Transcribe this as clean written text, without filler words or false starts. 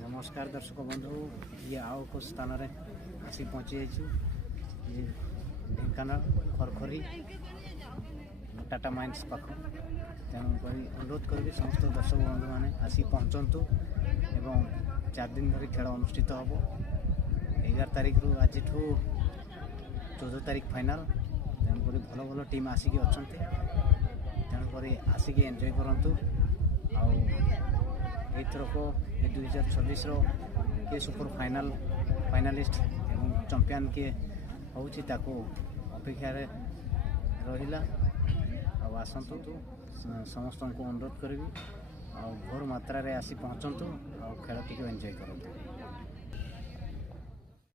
नमस्कार दर्शक बंधु, ये आओ को स्थान रे आसी पहुँची ये ढेंकानाल खरखरी टाटा माइन्स पाख तेणुक अनुरोध करी समस्त दर्शक बंधु मैंने आसी पहुँचतु एवं 4 दिन धरी खेल अनुष्ठित हम 11 तारिख रु आज 14 तारिख फाइनाल तेणुक भल भल टीम आसिक अच्छा तेणुक आसिक एंजॉय करूँ आथरक 2026 के सुपर फाइनालिस्ट एवं चैंपियन किए होची ताको अपेक्षा रहिला आसतु समस्त को अनुरोध करी घोर मात्रा रे आसी पहुँचतु खेल टी एंजॉय करूँ।